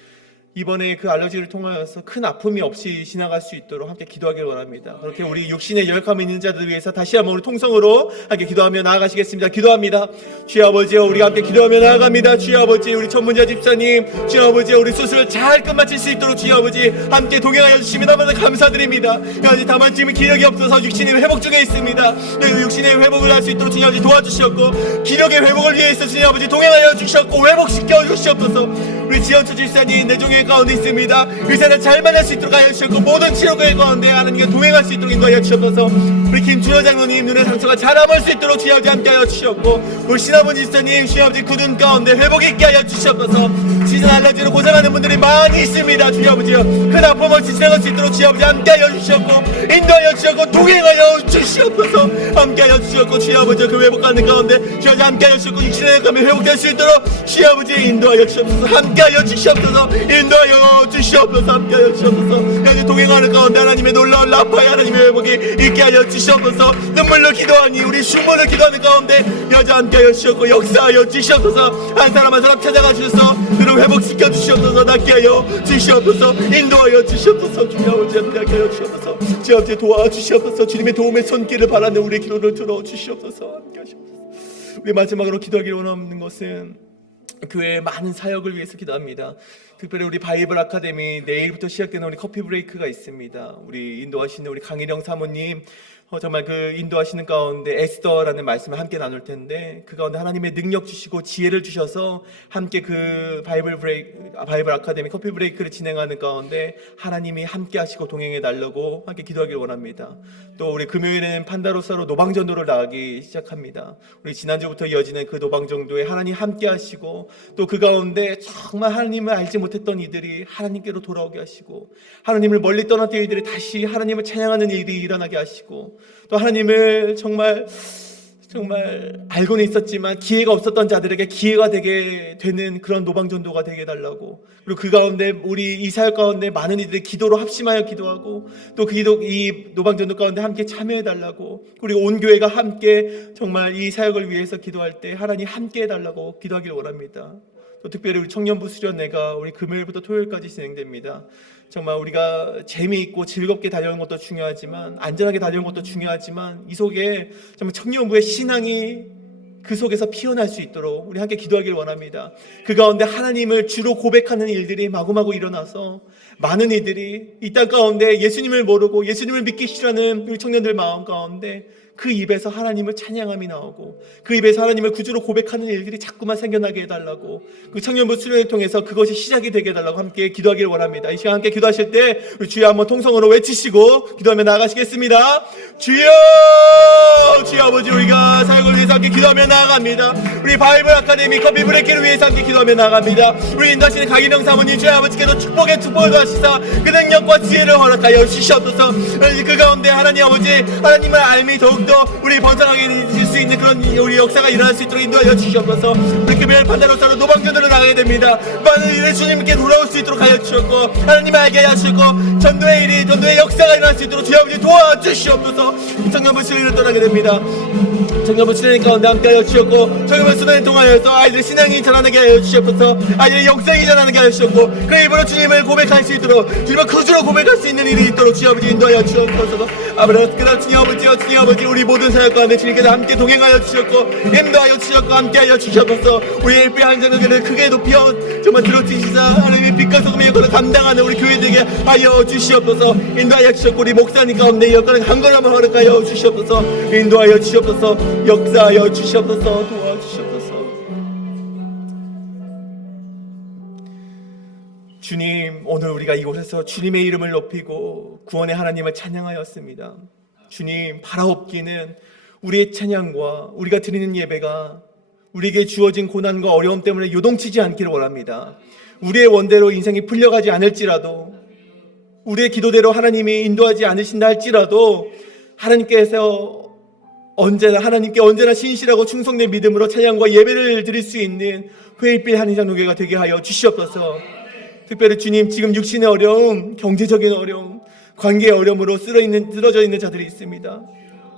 이번에 그 알러지를 통하여서 큰 아픔이 없이 지나갈 수 있도록 함께 기도하길 원합니다. 그렇게 우리 육신에 열감이 있는 자들을 위해서 다시 한번 우리 통성으로 함께 기도하며 나아가시겠습니다. 기도합니다. 주여 아버지여, 우리가 함께 기도하며 나아갑니다. 주여 아버지, 우리 전문자 집사님, 주여 아버지, 우리 수술 잘 끝마칠 수 있도록 주여 아버지 함께 동행하여 주시면 너무나 감사드립니다. 아버지, 다만 지금 기력이 없어서 육신의 회복 중에 있습니다. 네, 육신의 회복을 할 수 있도록 주여 아버지 도와주셨고, 기력의 회복을 위해서 주여 아버지 동행하여 주셨고 회복시켜 주시옵소서. 우리 지연초 집사님 내종의 가운데 있습니다. 의사를 잘 만날 수 있도록 하여 주셨고 모든 치료계 가운데 하나님과 동행할 수 있도록 인도하여 주셨소서. 우리 김준호 장로님 눈의 상처가 잘 아물 수 있도록 주여 아버지 함께하여 주셨고, 우리 신아버지 집사님 주여 아버지 굳은 가운데 회복 있게 하여 주셨소서. 시즌 알러지로 고생하는 분들이 많이 있습니다. 주여 아버지요, 큰 아픔 없이 지나갈 수 있도록 주여 아버지 함께하여 주셨고 인도하여 주셨고 동행하여 주시옵소서. 함께하여 주셨고 주여 아버지 그 회복하는 가운데 주여 아버지 함께하여 주셨고 육신의 감이 회복될 수 있도록 주여 아버지 인도하여 주시옵소서. 함께하여 주시옵소서. 인도하여 주시옵소서. 함께하여 주시옵소서. 여기 동행하는 가운데 하나님의 놀라운 라파의 하나님의 회복이 있게 하여 주시옵소서. 눈물로 기도하니 우리 흉물로 기도하는 가운데 여자 함께하여 주시옵고 역사하여 주시옵소서. 한 사람 한 사람 찾아가 주셔서 그를 회복시켜 주시옵소서. 낫게 하여 주시옵소서. 인도하여 주시옵소서. 주여 아버지 함께하여 주시옵소서. 주여 아버지 도와주시옵소서. 주님의 도움의 손길을 바라는 우리의 기도를 들어주시옵소서. 함께하시옵소서. 우리 마지막으로 기도하기를 원하는 것은 교회의 많은 사역을 위해서 기도합니다. 특별히 우리 바이블 아카데미 내일부터 시작되는 우리 커피 브레이크가 있습니다. 우리 인도하시는 우리 강일영 사모님 정말 그 인도하시는 가운데 에스더라는 말씀을 함께 나눌 텐데 그 가운데 하나님의 능력 주시고 지혜를 주셔서 함께 그 바이블 아카데미 커피 브레이크를 진행하는 가운데 하나님이 함께 하시고 동행해 달라고 함께 기도하길 원합니다. 또 우리 금요일에는 판다로사로 노방전도를 나가기 시작합니다. 우리 지난주부터 이어지는 그 노방전도에 하나님 함께 하시고 또 그 가운데 정말 하나님을 알지 못했던 이들이 하나님께로 돌아오게 하시고 하나님을 멀리 떠났던 이들이 다시 하나님을 찬양하는 일이 일어나게 하시고 또 하나님을 정말 알고는 있었지만 기회가 없었던 자들에게 기회가 되게 되는 그런 노방전도가 되게 해달라고, 그리고 그 가운데 우리 이 사역 가운데 많은 이들이 기도로 합심하여 기도하고 또 그 이 노방전도 가운데 함께 참여해달라고, 그리고 온 교회가 함께 정말 이 사역을 위해서 기도할 때 하나님 함께 해달라고 기도하기를 원합니다. 또 특별히 우리 청년부 수련회가 우리 금요일부터 토요일까지 진행됩니다. 정말 우리가 재미있고 즐겁게 다녀오는 것도 중요하지만 안전하게 다녀오는 것도 중요하지만 이 속에 정말 청년부의 신앙이 그 속에서 피어날 수 있도록 우리 함께 기도하길 원합니다. 그 가운데 하나님을 주로 고백하는 일들이 마구마구 일어나서 많은 이들이 이 땅 가운데 예수님을 모르고 예수님을 믿기 싫어하는 우리 청년들 마음 가운데 그 입에서 하나님을 찬양함이 나오고 그 입에서 하나님을 구주로 고백하는 일들이 자꾸만 생겨나게 해달라고, 그 청년부 수련을 통해서 그것이 시작이 되게 해달라고 함께 기도하기를 원합니다. 이 시간 함께 기도하실 때 우리 주여 한번 통성으로 외치시고 기도하며 나아가시겠습니다. 주여, 주여 아버지, 우리가 사역을 위해서 함께 기도하며 나아갑니다. 우리 바이블 아카데미 커피 브레이크를 위해서 함께 기도하며 나아갑니다. 우리 인도하시는 강인영 사모님 주여 아버지께서 축복의 축복을 하시사 그 능력과 지혜를 허락하여 주시옵소서. 그 가운데 하나님 아버지, 하나님을 알미 더욱더 우리 번성하게 될 수 있는 그런 우리 역사가 일어날 수 있도록 인도하여 주시옵소서. 우리 금요일 판다로사로 노방전도를 나가게 됩니다. 많은 일을 주님께 돌아올 수 있도록 하여 주셨고 하나님을 알게 하시고 전도의 역사가 일어날 수 있도록 주여 아버지 도와주시옵소서. 청년부 수련을 떠나게 됩니다. 정말 신앙인 가운데 함께하여 주셨고 정말 수단을 통하여서 아이들 신앙이 자라나게 하여 주시옵소서. 아이들의 영성이 자라나게 하여 주셨고 그 입으로 주님을 고백할 수 있도록 주님을 거주로 고백할 수 있는 일이 있도록 주여 아버지 인도하여 주옵소서. 아버지 그날 주님 아버지 우리 모든 사역 가운데 주님께서 함께 동행하여 주셨고 인도하여 주셨고 함께하여 주셨소서. 우리의 일배 한정교회를 크게 높여 정말 들어주시사 하나님의 빛과 소금의 역할을 감당하는 우리 교회되게 하여 주시옵소서. 인도하여 주셨고 우리 목사님 가운데 역할을 강건함을 허락하여 주시옵소서. 인도하여 주시옵소서. 역사하여 주시옵소서. 도와주시옵소서. 주님, 오늘 우리가 이곳에서 주님의 이름을 높이고 구원의 하나님을 찬양하였습니다. 주님, 바라옵기는 우리의 찬양과 우리가 드리는 예배가 우리에게 주어진 고난과 어려움 때문에 요동치지 않기를 원합니다. 우리의 원대로 인생이 풀려가지 않을지라도 우리의 기도대로 하나님이 인도하지 않으신다 할지라도 하나님께서 하나님께 언제나 신실하고 충성된 믿음으로 찬양과 예배를 드릴 수 있는 회일빌 한인장로교회가 되게 하여 주시옵소서. 특별히 주님, 지금 육신의 어려움, 경제적인 어려움, 관계의 어려움으로 쓰러져 있는 자들이 있습니다.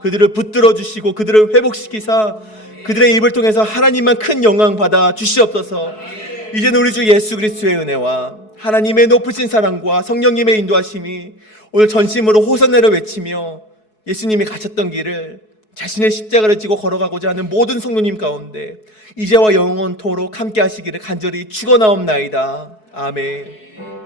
그들을 붙들어 주시고 그들을 회복시키사 그들의 입을 통해서 하나님만 큰 영광 받아 주시옵소서. 이제는 우리 주 예수 그리스도의 은혜와 하나님의 높으신 사랑과 성령님의 인도하심이 오늘 전심으로 호산나를 외치며 예수님이 가셨던 길을 자신의 십자가를 지고 걸어가고자 하는 모든 성도님 가운데 이제와 영원토록 함께 하시기를 간절히 축원하옵나이다. 아멘.